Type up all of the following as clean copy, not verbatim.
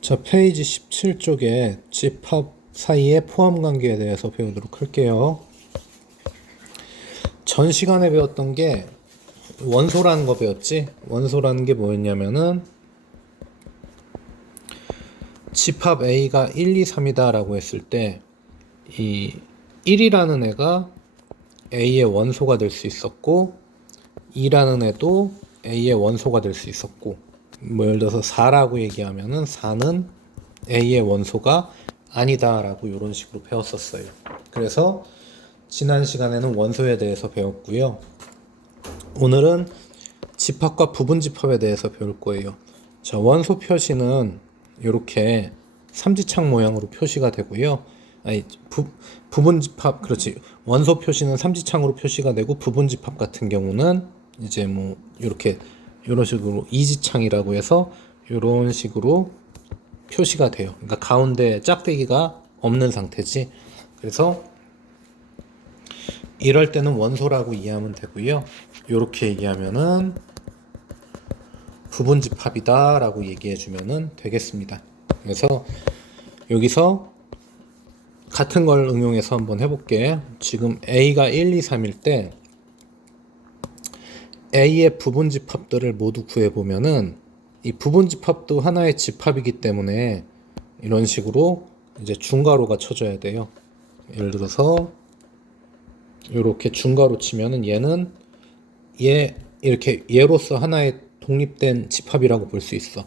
자, 페이지 17쪽에 집합 사이의 포함 관계에 대해서 배우도록 할게요. 전 시간에 배웠던 게 원소라는 거 배웠지? 원소라는 게 뭐였냐면은 집합 A가 1, 2, 3이다 라고 했을 때 이 1이라는 애가 A의 원소가 될 수 있었고 2라는 애도 A의 원소가 될 수 있었고 뭐 예를 들어서 4라고 얘기하면은 4는 A의 원소가 아니다 라고 이런 식으로 배웠었어요. 그래서 지난 시간에는 원소에 대해서 배웠고요. 오늘은 집합과 부분집합에 대해서 배울 거예요. 자, 원소 표시는 이렇게 삼지창 모양으로 표시가 되고요. 아니, 부분집합, 그렇지. 원소 표시는 삼지창으로 표시가 되고 부분집합 같은 경우는 이제 뭐 이렇게 이런 식으로 이지창이라고 해서 이런 식으로 표시가 돼요. 그러니까 가운데 짝대기가 없는 상태지. 그래서 이럴 때는 원소라고 이해하면 되고요. 이렇게 얘기하면은 부분집합이다 라고 얘기해 주면은 되겠습니다. 그래서 여기서 같은 걸 응용해서 한번 해볼게. 지금 A가 1, 2, 3일 때 A의 부분집합들을 모두 구해보면은 이 부분집합도 하나의 집합이기 때문에 이런 식으로 이제 중괄호가 쳐져야 돼요. 예를 들어서 이렇게 중괄호 치면은 얘는 얘 이렇게 얘로서 하나의 독립된 집합이라고 볼 수 있어.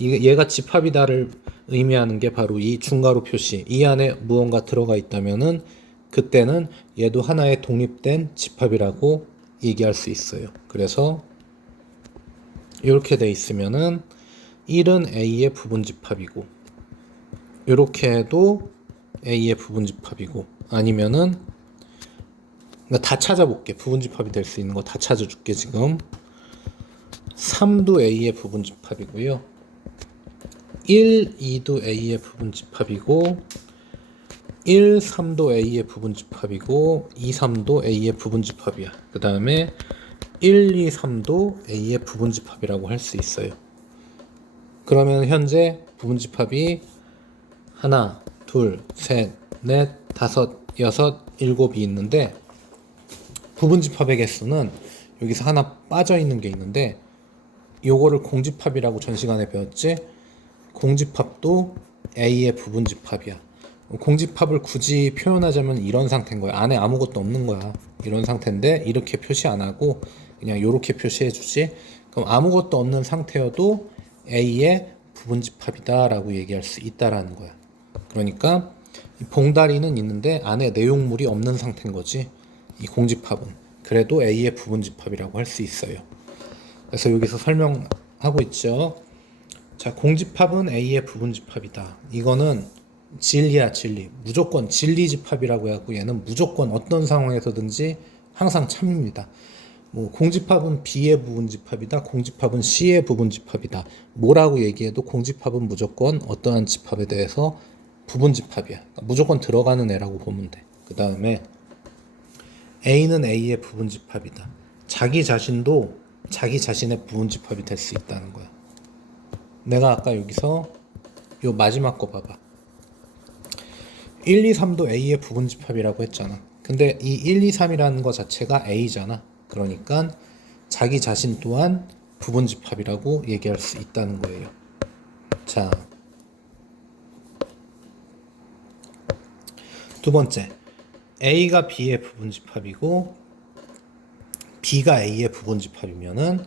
얘가 집합이다를 의미하는 게 바로 이 중괄호 표시. 이 안에 무언가 들어가 있다면은 그때는 얘도 하나의 독립된 집합이라고 얘기할 수 있어요. 그래서 이렇게 돼 있으면은 1은 A의 부분집합이고 이렇게 해도 A의 부분집합이고 아니면은 다 찾아볼게. 부분집합이 될 수 있는 거 다 찾아줄게. 지금 3도 A의 부분집합이고요. 1, 2도 A의 부분집합이고 1, 3도 A의 부분집합이고 2, 3도 A의 부분집합이야. 그 다음에 1, 2, 3도 A의 부분집합이라고 할 수 있어요. 그러면 현재 부분집합이 하나, 둘, 셋, 넷, 다섯, 여섯, 일곱이 있는데 부분집합의 개수는 여기서 하나 빠져 있는 게 있는데 요거를 공집합이라고 전 시간에 배웠지? 공집합도 A의 부분집합이야. 공집합을 굳이 표현하자면 이런 상태인 거야. 안에 아무것도 없는 거야. 이런 상태인데 이렇게 표시 안 하고 그냥 이렇게 표시해 주지. 그럼 아무것도 없는 상태여도 A의 부분집합이다 라고 얘기할 수 있다라는 거야. 그러니까 이 봉다리는 있는데 안에 내용물이 없는 상태인 거지. 이 공집합은. 그래도 A의 부분집합이라고 할 수 있어요. 그래서 여기서 설명하고 있죠. 자, 공집합은 A의 부분집합이다. 이거는 진리야, 진리. 무조건 진리집합이라고 해갖고 얘는 무조건 어떤 상황에서든지 항상 참입니다. 뭐 공집합은 B의 부분집합이다. 공집합은 C의 부분집합이다. 뭐라고 얘기해도 공집합은 무조건 어떠한 집합에 대해서 부분집합이야. 그러니까 무조건 들어가는 애라고 보면 돼. 그 다음에 A는 A의 부분집합이다. 자기 자신도 자기 자신의 부분집합이 될 수 있다는 거야. 내가 아까 여기서 요 마지막 거 봐봐. 1, 2, 3도 A의 부분집합이라고 했잖아. 근데 이 1, 2, 3이라는 거 자체가 A잖아. 그러니까 자기 자신 또한 부분집합이라고 얘기할 수 있다는 거예요. 자, 두 번째. A가 B의 부분집합이고 B가 A의 부분집합이면은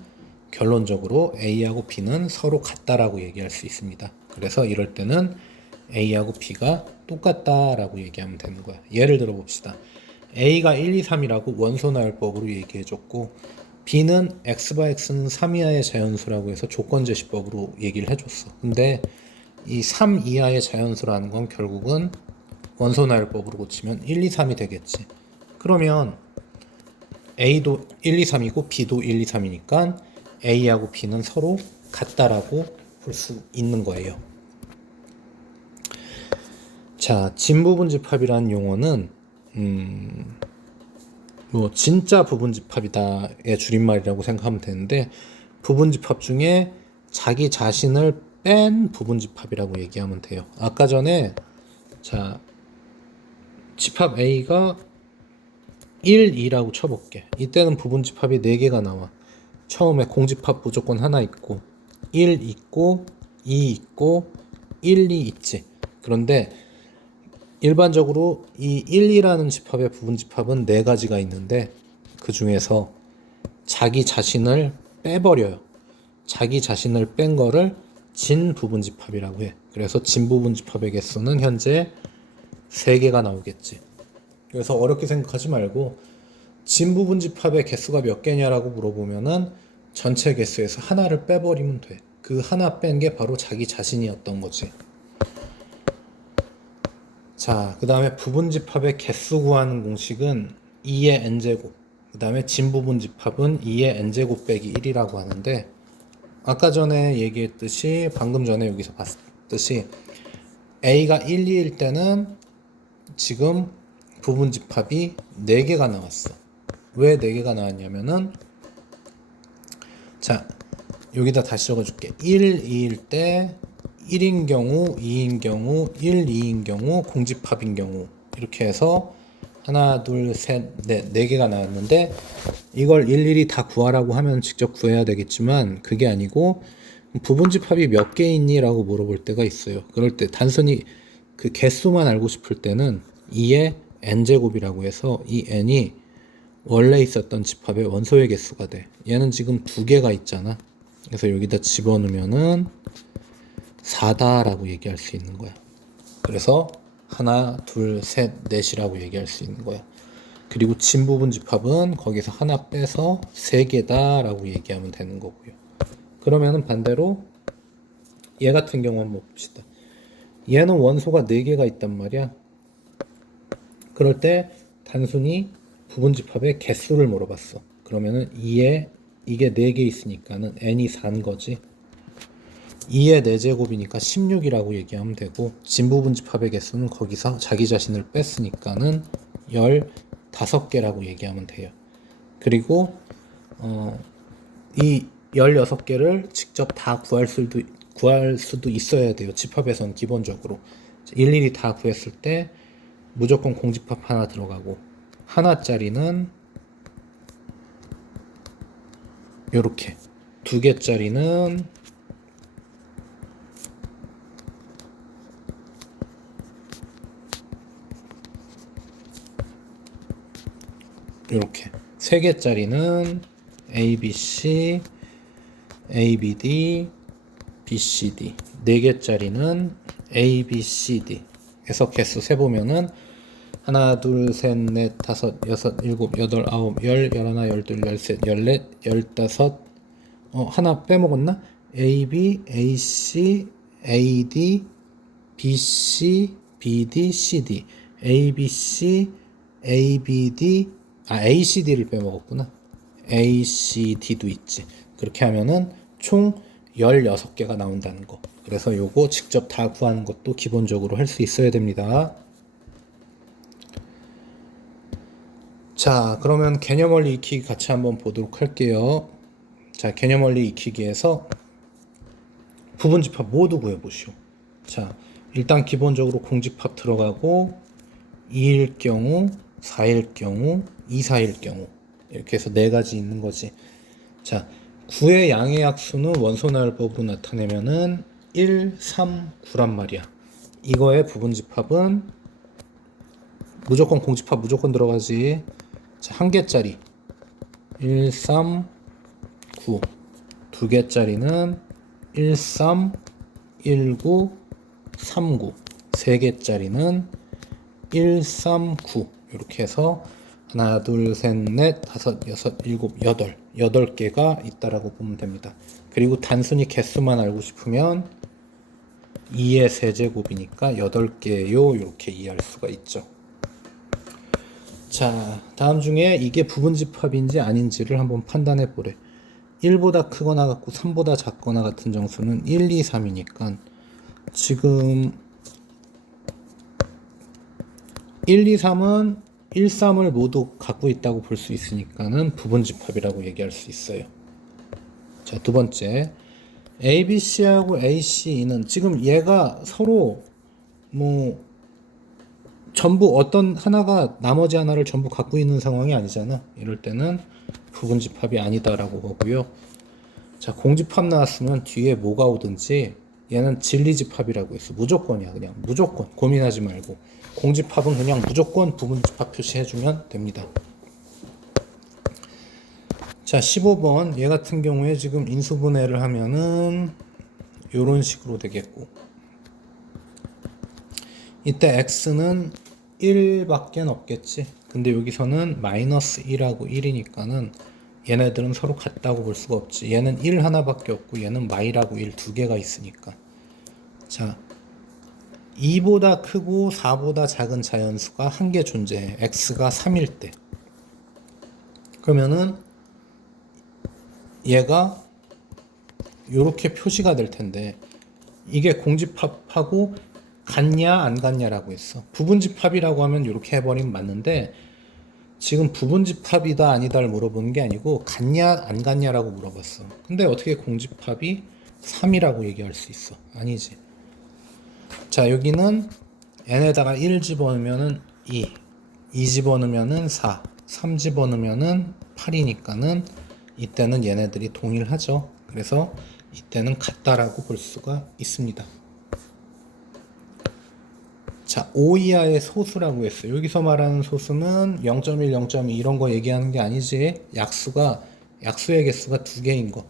결론적으로 A하고 B는 서로 같다라고 얘기할 수 있습니다. 그래서 이럴 때는 A하고 B가 똑같다라고 얘기하면 되는 거야. 예를 들어 봅시다. A가 1, 2, 3이라고 원소나열법으로 얘기해줬고 B는 X바 X는 3 이하의 자연수라고 해서 조건제시법으로 얘기를 해줬어. 근데 이 3 이하의 자연수라는 건 결국은 원소나열법으로 고치면 1, 2, 3이 되겠지. 그러면 A도 1, 2, 3이고 B도 1, 2, 3이니까 A하고 B는 서로 같다라고 볼 수 있는 거예요. 자, 진부분집합이라는 용어는 뭐 진짜 부분집합이다의 줄임말이라고 생각하면 되는데 부분집합 중에 자기 자신을 뺀 부분집합이라고 얘기하면 돼요. 아까 전에 자 집합 A가 1, 2라고 쳐볼게. 이때는 부분집합이 4개가 나와. 처음에 공집합 무조건 하나 있고 1 있고 2 있고 1, 2 있지. 그런데 일반적으로 이 1, 2라는 집합의 부분집합은 4가지가 있는데 그 중에서 자기 자신을 빼버려요. 자기 자신을 뺀 거를 진부분집합이라고 해. 그래서 진부분집합의 개수는 현재 3개가 나오겠지. 그래서 어렵게 생각하지 말고 진부분집합의 개수가 몇 개냐라고 물어보면은 전체 개수에서 하나를 빼버리면 돼. 그 하나 뺀 게 바로 자기 자신이었던 거지. 자, 그 다음에 부분집합의 개수 구하는 공식은 2의 n제곱, 그 다음에 진부분집합은 2의 n제곱 빼기 1이라고 하는데 아까 전에 얘기했듯이 방금 전에 여기서 봤듯이 A가 1, 2일 때는 지금 부분집합이 4개가 나왔어. 왜 4개가 나왔냐면은 자 여기다 다시 적어줄게. 1, 2일 때 1인 경우, 2인 경우, 1, 2인 경우, 공집합인 경우 이렇게 해서 하나, 둘, 셋, 넷, 4개가 나왔는데 이걸 일일이 다 구하라고 하면 직접 구해야 되겠지만 그게 아니고 부분집합이 몇 개 있니? 라고 물어볼 때가 있어요. 그럴 때 단순히 그 개수만 알고 싶을 때는 2의 n제곱이라고 해서 이 n이 원래 있었던 집합의 원소의 개수가 돼. 얘는 지금 2개가 있잖아. 그래서 여기다 집어넣으면은 4다라고 얘기할 수 있는 거야. 그래서 하나, 둘, 셋, 넷이라고 얘기할 수 있는 거야. 그리고 진부분집합은 거기서 하나 빼서 3개다라고 얘기하면 되는 거고요. 그러면은 반대로 얘 같은 경우 한번 봅시다. 얘는 원소가 4개가 있단 말이야. 그럴 때 단순히 부분집합의 개수를 물어봤어. 그러면은 이게 4개 있으니까는 n이 4인 거지. 2의 4제곱이니까 16이라고 얘기하면 되고 진부분집합의 개수는 거기서 자기 자신을 뺐으니까는 15개라고 얘기하면 돼요. 그리고 이 16개를 직접 다 구할 수도 있어야 돼요. 집합에선 기본적으로 일일이 다 구했을 때 무조건 공집합 하나 들어가고 하나짜리는 요렇게 2개짜리는 이렇게 3개짜리는 ABC, ABD, BCD 4개짜리는 ABCD 해서 개수 세보면은 하나, 둘, 셋, 넷, 다섯, 여섯, 일곱, 여덟, 아홉, 열, 열하나, 열둘, 열셋, 열넷, 열다섯 하나 빼먹었나? AB, AC, AD, BC, BD, CD ABC, ABD ACD를 빼먹었구나. ACD도 있지. 그렇게 하면은 총 16개가 나온다는 거. 그래서 요거 직접 다 구하는 것도 기본적으로 할 수 있어야 됩니다. 자, 그러면 개념 원리 익히기 같이 한번 보도록 할게요. 자, 개념 원리 익히기에서 부분집합 모두 구해보시오. 자, 일단 기본적으로 공집합 들어가고 2일 경우, 4일 경우, 2, 4일 경우 이렇게 해서 4가지 있는 거지. 자, 9의 양의 약수는 원소나열법으로 나타내면은 1, 3, 9란 말이야. 이거의 부분집합은 무조건 공집합 무조건 들어가지. 자, 1개짜리 1, 3, 9 2개짜리는 1, 3, 1, 9, 3, 9 3개짜리는 1, 3, 9 이렇게 해서 하나, 둘, 셋, 넷, 다섯, 여섯, 일곱, 여덟 8개가 있다라고 보면 됩니다. 그리고 단순히 개수만 알고 싶으면 2의 세제곱이니까 8개요 이렇게 이해할 수가 있죠. 자, 다음 중에 이게 부분집합인지 아닌지를 한번 판단해 보래. 1보다 크거나 같고 3보다 작거나 같은 정수는 1, 2, 3이니까 지금 1, 2, 3은 1, 3을 모두 갖고 있다고 볼 수 있으니까는 부분집합이라고 얘기할 수 있어요. 자, 두 번째 ABC하고 ACE는 지금 얘가 서로 뭐 전부 어떤 하나가 나머지 하나를 전부 갖고 있는 상황이 아니잖아. 이럴 때는 부분집합이 아니다라고 보고요. 자, 공집합 나왔으면 뒤에 뭐가 오든지 얘는 진리집합이라고 했어. 무조건이야. 그냥 무조건 고민하지 말고 공집합은 그냥 무조건 부분집합 표시해주면 됩니다. 자, 15번 얘 같은 경우에 지금 인수분해를 하면은 요런 식으로 되겠고, 이때 x는 1밖에 없겠지. 근데 여기서는 마이너스 1하고 1이니까는 얘네들은 서로 같다고 볼 수가 없지. 얘는 1 하나밖에 없고 얘는 마이라고 1 두 개가 있으니까. 자, 2보다 크고 4보다 작은 자연수가 한 개 존재해. x가 3일 때. 그러면은 얘가 이렇게 표시가 될 텐데, 이게 공집합하고 같냐 안 같냐라고 했어. 부분집합이라고 하면 이렇게 해버리면 맞는데, 지금 부분집합이다 아니다를 물어보는 게 아니고 같냐 안 같냐라고 물어봤어. 근데 어떻게 공집합이 3이라고 얘기할 수 있어? 아니지. 자, 여기는 n에다가 1 집어넣으면은 2 집어넣으면은 4, 3 집어넣으면은 8이니까는 이때는 얘네들이 동일하죠. 그래서 이때는 같다라고 볼 수가 있습니다. 자, 5 이하의 소수라고 했어요. 여기서 말하는 소수는 0.1, 0.2 이런 거 얘기하는 게 아니지. 약수의 개수가 두 개인 거.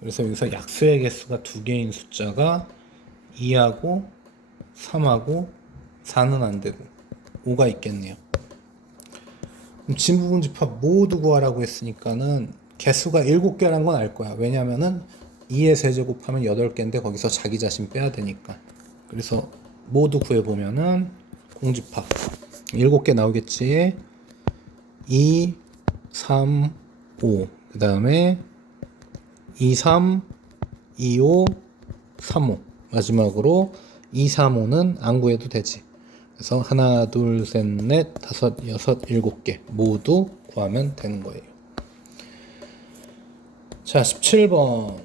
그래서 여기서 약수의 개수가 두 개인 숫자가 2하고 3하고 4는 안 되고 5가 있겠네요. 그럼 진부분집합 모두 구하라고 했으니까는 개수가 7개란 건 알 거야. 왜냐면은 2의 세제곱하면 8개인데 거기서 자기 자신 빼야 되니까. 그래서 모두 구해보면은 공집합 7개 나오겠지. 2, 3, 5. 그 다음에 2, 3, 2, 5, 3, 5. 마지막으로 2, 3, 5는 안 구해도 되지. 그래서 하나, 둘, 셋, 넷, 다섯, 여섯, 7개 모두 구하면 되는 거예요. 자, 17번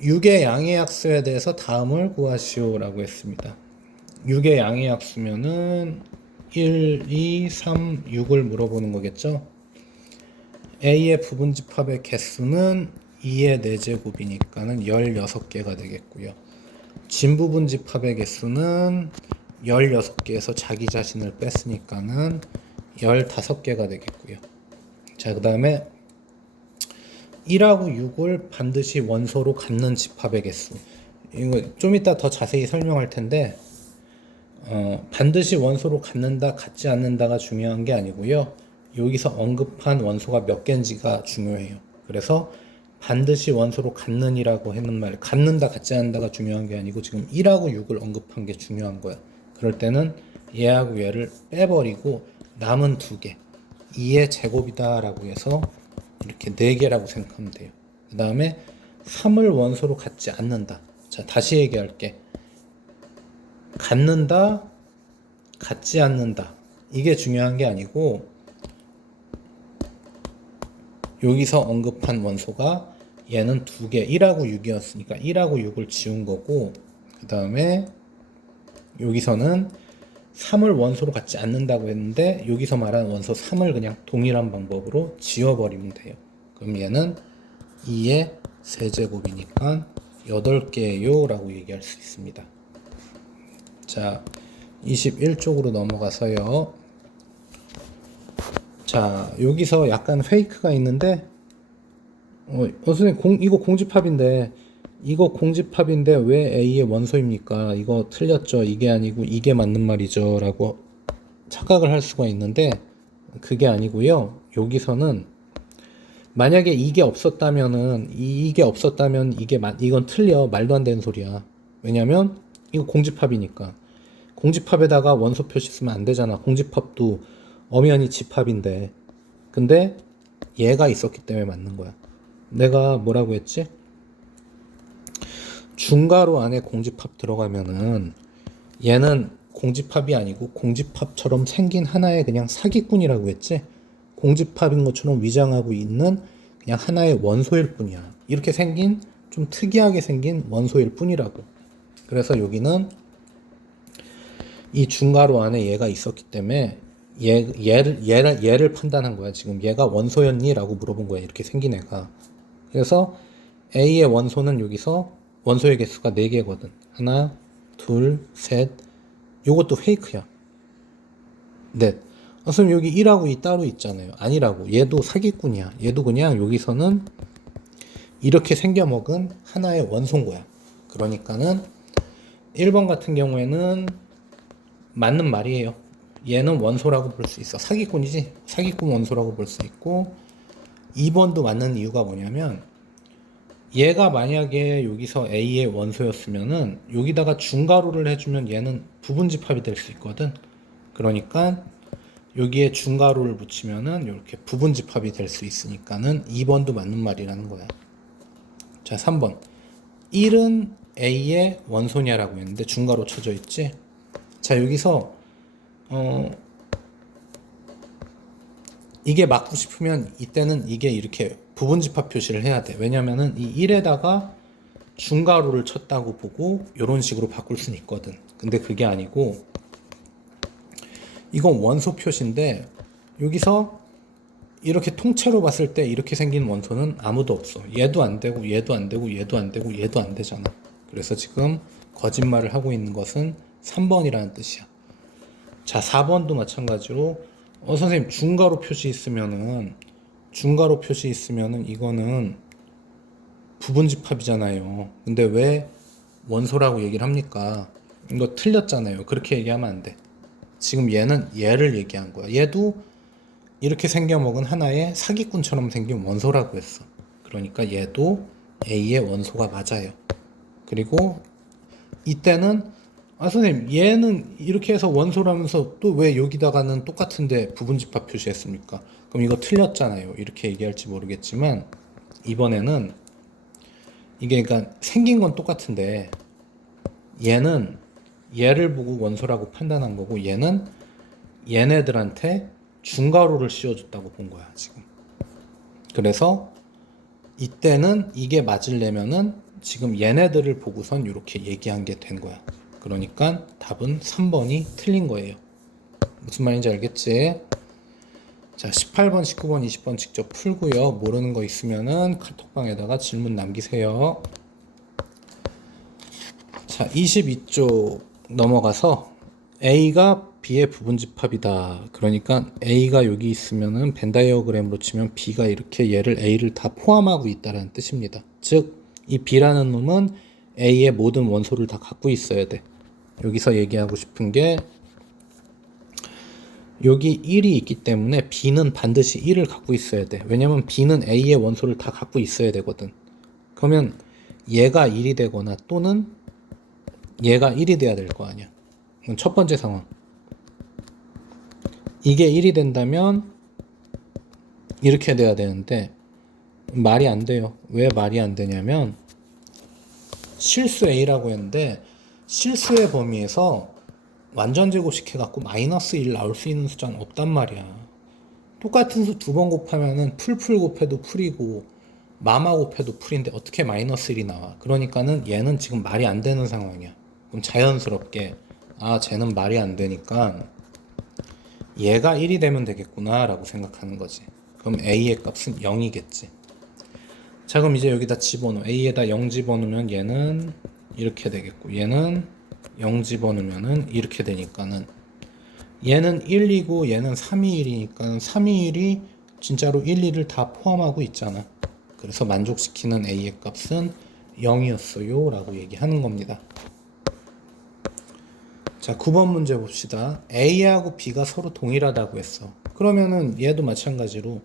6의 양의 약수에 대해서 다음을 구하시오 라고 했습니다. 6의 양의 약수면은 1, 2, 3, 6을 물어보는 거겠죠. A의 부분집합의 개수는 2의 4제곱이니까는 16개가 되겠고요. 진부분집합의 개수는 16개에서 자기 자신을 뺐으니까는 15개가 되겠고요. 자, 그 다음에 1하고 6을 반드시 원소로 갖는 집합의 개수. 이거 좀 이따 더 자세히 설명할 텐데, 반드시 원소로 갖는다, 갖지 않는다가 중요한 게 아니고요. 여기서 언급한 원소가 몇 개인지가 중요해요. 그래서 반드시 원소로 갖는이라고 했는 말, 갖는다, 갖지 않는다가 중요한 게 아니고 지금 1하고 6을 언급한 게 중요한 거야. 그럴 때는 얘하고 얘를 빼버리고 남은 두 개, 2의 제곱이다 라고 해서 이렇게 4개라고 생각하면 돼요. 그 다음에 3을 원소로 갖지 않는다. 자, 다시 얘기할게. 갖는다, 갖지 않는다. 이게 중요한 게 아니고 여기서 언급한 원소가 얘는 2개, 1하고 6이었으니까 1하고 6을 지운 거고, 그 다음에 여기서는 3을 원소로 갖지 않는다고 했는데 여기서 말하는 원소 3을 그냥 동일한 방법으로 지워버리면 돼요. 그럼 얘는 2의 세제곱이니까 8개예요 라고 얘기할 수 있습니다. 자, 21쪽으로 넘어가서요. 자, 여기서 약간 페이크가 있는데 선생님 이거 공집합인데 왜 A의 원소입니까? 이거 틀렸죠. 이게 아니고 이게 맞는 말이죠 라고 착각을 할 수가 있는데 그게 아니고요. 여기서는 만약에 이건 이건 틀려. 말도 안 되는 소리야. 왜냐면 이거 공집합이니까. 공집합에다가 원소 표시 쓰면 안 되잖아. 공집합도 엄연히 집합인데. 근데 얘가 있었기 때문에 맞는 거야. 내가 뭐라고 했지? 중괄호 안에 공집합 들어가면은 얘는 공집합이 아니고 공집합처럼 생긴 하나의 그냥 사기꾼이라고 했지. 공집합인 것처럼 위장하고 있는 그냥 하나의 원소일 뿐이야. 이렇게 생긴 좀 특이하게 생긴 원소일 뿐이라고. 그래서 여기는 이 중괄호 안에 얘가 있었기 때문에 얘를 판단한 거야. 지금 얘가 원소였니? 라고 물어본 거야. 이렇게 생긴 애가. 그래서 A의 원소는 여기서 원소의 개수가 4개거든. 하나, 둘, 셋. 요것도 페이크야. 넷. 그럼 여기 1하고 2 따로 있잖아요. 아니라고. 얘도 사기꾼이야. 얘도 그냥 여기서는 이렇게 생겨먹은 하나의 원소인 거야. 그러니까는 1번 같은 경우에는 맞는 말이에요. 얘는 원소라고 볼 수 있어. 사기꾼이지. 사기꾼 원소라고 볼 수 있고 2번도 맞는 이유가 뭐냐면 얘가 만약에 여기서 A의 원소였으면은 여기다가 중괄호를 해주면 얘는 부분집합이 될 수 있거든. 그러니까 여기에 중괄호를 붙이면은 이렇게 부분집합이 될 수 있으니까는 2번도 맞는 말이라는 거야. 자, 3번. 1은 A의 원소냐라고 했는데 중괄호 쳐져 있지. 자, 여기서 이게 맞고 싶으면 이때는 이게 이렇게 부분집합 표시를 해야 돼. 왜냐면은 이 1에다가 중괄호를 쳤다고 보고 이런 식으로 바꿀 수는 있거든. 근데 그게 아니고 이건 원소 표시인데 여기서 이렇게 통째로 봤을 때 이렇게 생긴 원소는 아무도 없어. 얘도 안 되고 얘도 안 되고 얘도 안 되고 얘도 안 되잖아. 그래서 지금 거짓말을 하고 있는 것은 3번이라는 뜻이야. 자, 4번도 마찬가지로 선생님 중괄호 표시 있으면은 이거는 부분집합이잖아요. 근데 왜 원소라고 얘기를 합니까? 이거 틀렸잖아요. 그렇게 얘기하면 안 돼. 지금 얘는 얘를 얘기한 거야. 얘도 이렇게 생겨먹은 하나의 사기꾼처럼 생긴 원소라고 했어. 그러니까 얘도 A의 원소가 맞아요. 그리고 이때는 선생님 얘는 이렇게 해서 원소라면서 또 왜 여기다가는 똑같은데 부분집합 표시했습니까? 그럼 이거 틀렸잖아요. 이렇게 얘기할지 모르겠지만 이번에는 이게 그러니까 생긴 건 똑같은데 얘는 얘를 보고 원소라고 판단한 거고 얘는 얘네들한테 중괄호를 씌워줬다고 본 거야 지금. 그래서 이때는 이게 맞으려면은 지금 얘네들을 보고선 이렇게 얘기한 게 된 거야. 그러니까 답은 3번이 틀린 거예요. 무슨 말인지 알겠지? 자, 18번, 19번, 20번 직접 풀고요. 모르는 거 있으면은 카톡방에다가 질문 남기세요. 자, 22쪽 넘어가서 A가 B의 부분집합이다. 그러니까 A가 여기 있으면은 벤 다이어그램으로 치면 B가 이렇게 얘를 A를 다 포함하고 있다는 뜻입니다. 즉, 이 B라는 놈은 A의 모든 원소를 다 갖고 있어야 돼. 여기서 얘기하고 싶은 게 여기 1이 있기 때문에 B는 반드시 1을 갖고 있어야 돼. 왜냐면 B는 A의 원소를 다 갖고 있어야 되거든. 그러면 얘가 1이 되거나 또는 얘가 1이 돼야 될 거 아니야. 첫 번째 상황. 이게 1이 된다면 이렇게 돼야 되는데 말이 안 돼요. 왜 말이 안 되냐면 실수 A라고 했는데 실수의 범위에서 완전 제곱식 해갖고 마이너스 1 나올 수 있는 숫자는 없단 말이야. 똑같은 수 두 번 곱하면은 풀 곱해도 풀이고 마마 곱해도 풀인데 어떻게 마이너스 1이 나와? 그러니까는 얘는 지금 말이 안 되는 상황이야. 그럼 자연스럽게 쟤는 말이 안 되니까 얘가 1이 되면 되겠구나 라고 생각하는 거지. 그럼 A의 값은 0이겠지. 자, 그럼 이제 여기다 집어넣어. A에다 0 집어넣으면 얘는 이렇게 되겠고 얘는 0 집어넣으면은 이렇게 되니까는 얘는 1이고 얘는 3이 1이니까 3이 1이 진짜로 1, 2를 다 포함하고 있잖아. 그래서 만족시키는 A의 값은 0이었어요 라고 얘기하는 겁니다. 자, 9번 문제 봅시다. A하고 B가 서로 동일하다고 했어. 그러면은 얘도 마찬가지로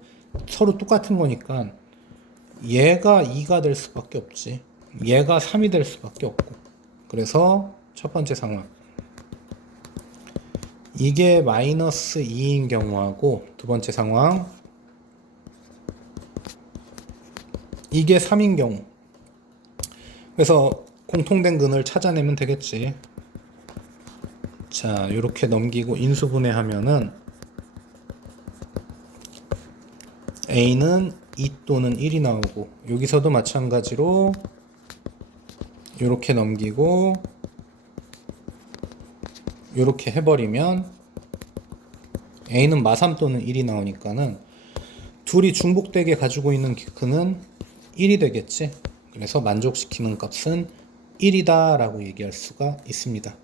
서로 똑같은 거니까 얘가 2가 될 수밖에 없지. 얘가 3이 될 수밖에 없고. 그래서 첫 번째 상황. 이게 마이너스 2인 경우하고 두 번째 상황. 이게 3인 경우. 그래서 공통된 근을 찾아내면 되겠지. 자, 이렇게 넘기고 인수분해하면은 A는 2 또는 1이 나오고 여기서도 마찬가지로 요렇게 넘기고 요렇게 해버리면 A는 마3 또는 1이 나오니까는 둘이 중복되게 가지고 있는 기크는 1이 되겠지. 그래서 만족시키는 값은 1이다 라고 얘기할 수가 있습니다.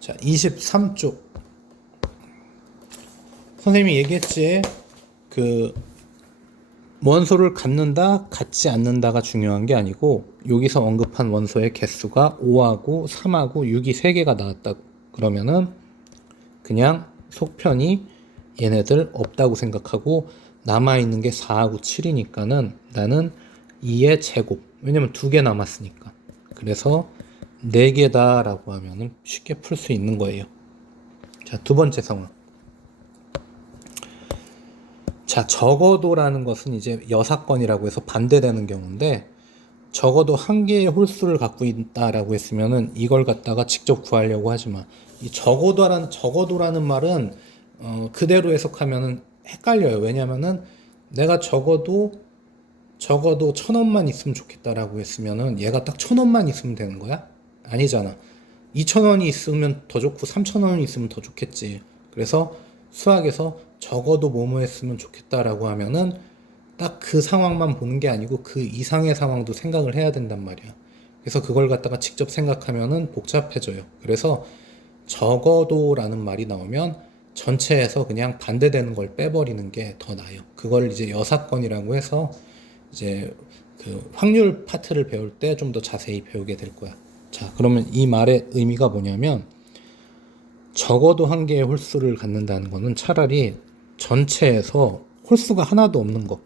자, 23쪽. 선생님이 얘기했지. 그 원소를 갖는다, 갖지 않는다가 중요한 게 아니고 여기서 언급한 원소의 개수가 5하고 3하고 6이 3개가 나왔다고. 그러면은 그냥 속편이 얘네들 없다고 생각하고 남아있는 게 4하고 7이니까는 나는 2의 제곱. 왜냐면 2개 남았으니까. 그래서 4개다 라고 하면은 쉽게 풀 수 있는 거예요. 자, 두 번째 상황. 자, 적어도라는 것은 이제 여사건이라고 해서 반대되는 경우인데 적어도 한 개의 홀수를 갖고 있다라고 했으면은 이걸 갖다가 직접 구하려고 하지 마. 이 적어도라는 말은 그대로 해석하면은 헷갈려요. 왜냐면은 내가 적어도 1,000원만 있으면 좋겠다라고 했으면은 얘가 딱 1,000원만 있으면 되는 거야? 아니잖아. 2,000원이 있으면 더 좋고 3,000원이 있으면 더 좋겠지. 그래서 수학에서 적어도 뭐뭐 했으면 좋겠다라고 하면은 딱 그 상황만 보는 게 아니고 그 이상의 상황도 생각을 해야 된단 말이야. 그래서 그걸 갖다가 직접 생각하면은 복잡해져요. 그래서 적어도라는 말이 나오면 전체에서 그냥 반대되는 걸 빼버리는 게 더 나아요. 그걸 이제 여사건이라고 해서 이제 그 확률 파트를 배울 때 좀 더 자세히 배우게 될 거야. 자, 그러면 이 말의 의미가 뭐냐면 적어도 한 개의 홀수를 갖는다는 거는 차라리 전체에서 홀수가 하나도 없는 거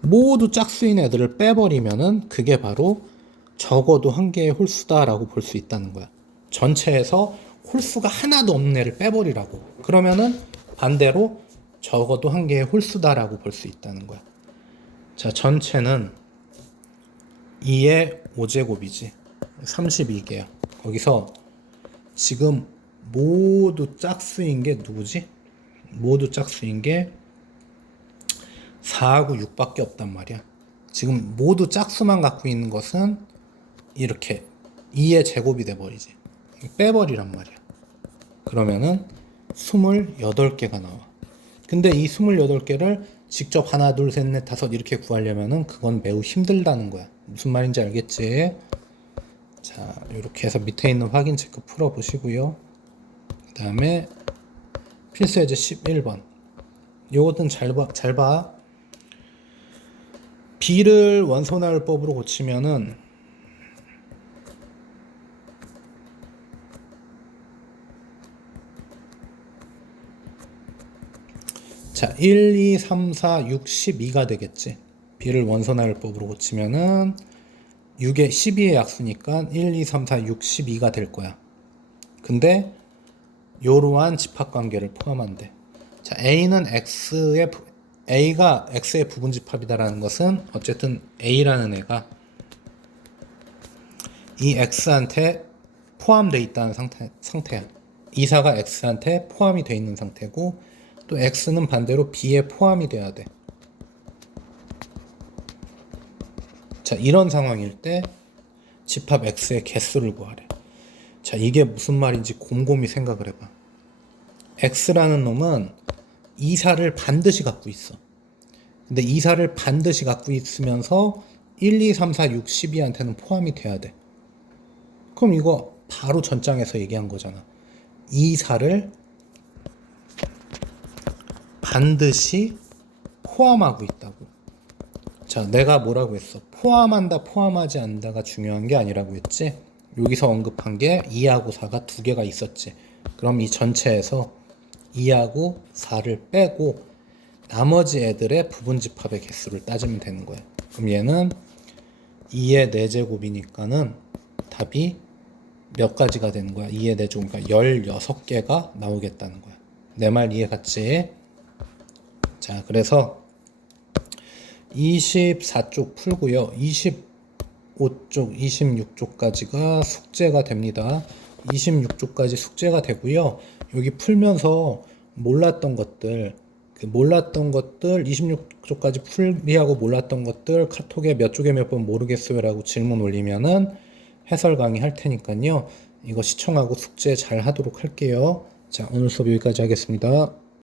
모두 짝수인 애들을 빼버리면은 그게 바로 적어도 한 개의 홀수다라고 볼 수 있다는 거야. 전체에서 홀수가 하나도 없는 애를 빼버리라고. 그러면은 반대로 적어도 한 개의 홀수다라고 볼 수 있다는 거야. 자, 전체는 2의 5제곱이지. 32개야. 거기서 지금 모두 짝수인 게 누구지? 모두 짝수인 게 4하고 6밖에 없단 말이야. 지금 모두 짝수만 갖고 있는 것은 이렇게 2의 제곱이 돼버리지. 빼버리란 말이야. 그러면은 28개가 나와. 근데 이 28개를 직접 하나, 둘, 셋, 넷, 다섯 이렇게 구하려면은 그건 매우 힘들다는 거야. 무슨 말인지 알겠지? 자, 이렇게 해서 밑에 있는 확인 체크 풀어보시고요. 그 다음에 필수예제 11번. 요것은 잘 봐. B를 원소나열법으로 고치면은 자, 1, 2, 3, 4, 6, 12가 되겠지. B를 원소나열법으로 고치면은 6에 12의 약수니까 1, 2, 3, 4, 6, 12가 될 거야. 근데 요러한 집합관계를 포함한대. 자, A가 X의 부분집합이다라는 것은 어쨌든 A라는 애가 이 X한테 포함되어 있다는 상태야. 이사가 X한테 포함이 되어 있는 상태고 또 X는 반대로 B에 포함이 돼야 돼. 자, 이런 상황일 때 집합 X의 개수를 구하래. 자, 이게 무슨 말인지 곰곰이 생각을 해봐. X라는 놈은 이사를 반드시 갖고 있어. 근데 이사를 반드시 갖고 있으면서 1, 2, 3, 4, 6, 12한테는 포함이 돼야 돼. 그럼 이거 바로 전장에서 얘기한 거잖아. 이사를 반드시 포함하고 있다고. 자, 내가 뭐라고 했어? 포함한다, 포함하지 않는다가 중요한 게 아니라고 했지? 여기서 언급한 게 2하고 4가 두 개가 있었지. 그럼 이 전체에서 2하고 4를 빼고 나머지 애들의 부분집합의 개수를 따지면 되는 거야. 그럼 얘는 2의 4제곱이니까는 답이 몇 가지가 되는 거야? 2의 4제곱이니까 16개가 나오겠다는 거야. 내 말 이해 갔지? 자, 그래서 24쪽 풀고요. 25쪽, 26쪽까지가 숙제가 됩니다. 26쪽까지 숙제가 되고요. 여기 풀면서 몰랐던 것들 그 몰랐던 것들 26쪽까지 풀이하고 몰랐던 것들 카톡에 몇 쪽에 몇 번 모르겠어요 라고 질문 올리면은 해설 강의 할 테니까요. 이거 시청하고 숙제 잘 하도록 할게요. 자, 오늘 수업 여기까지 하겠습니다.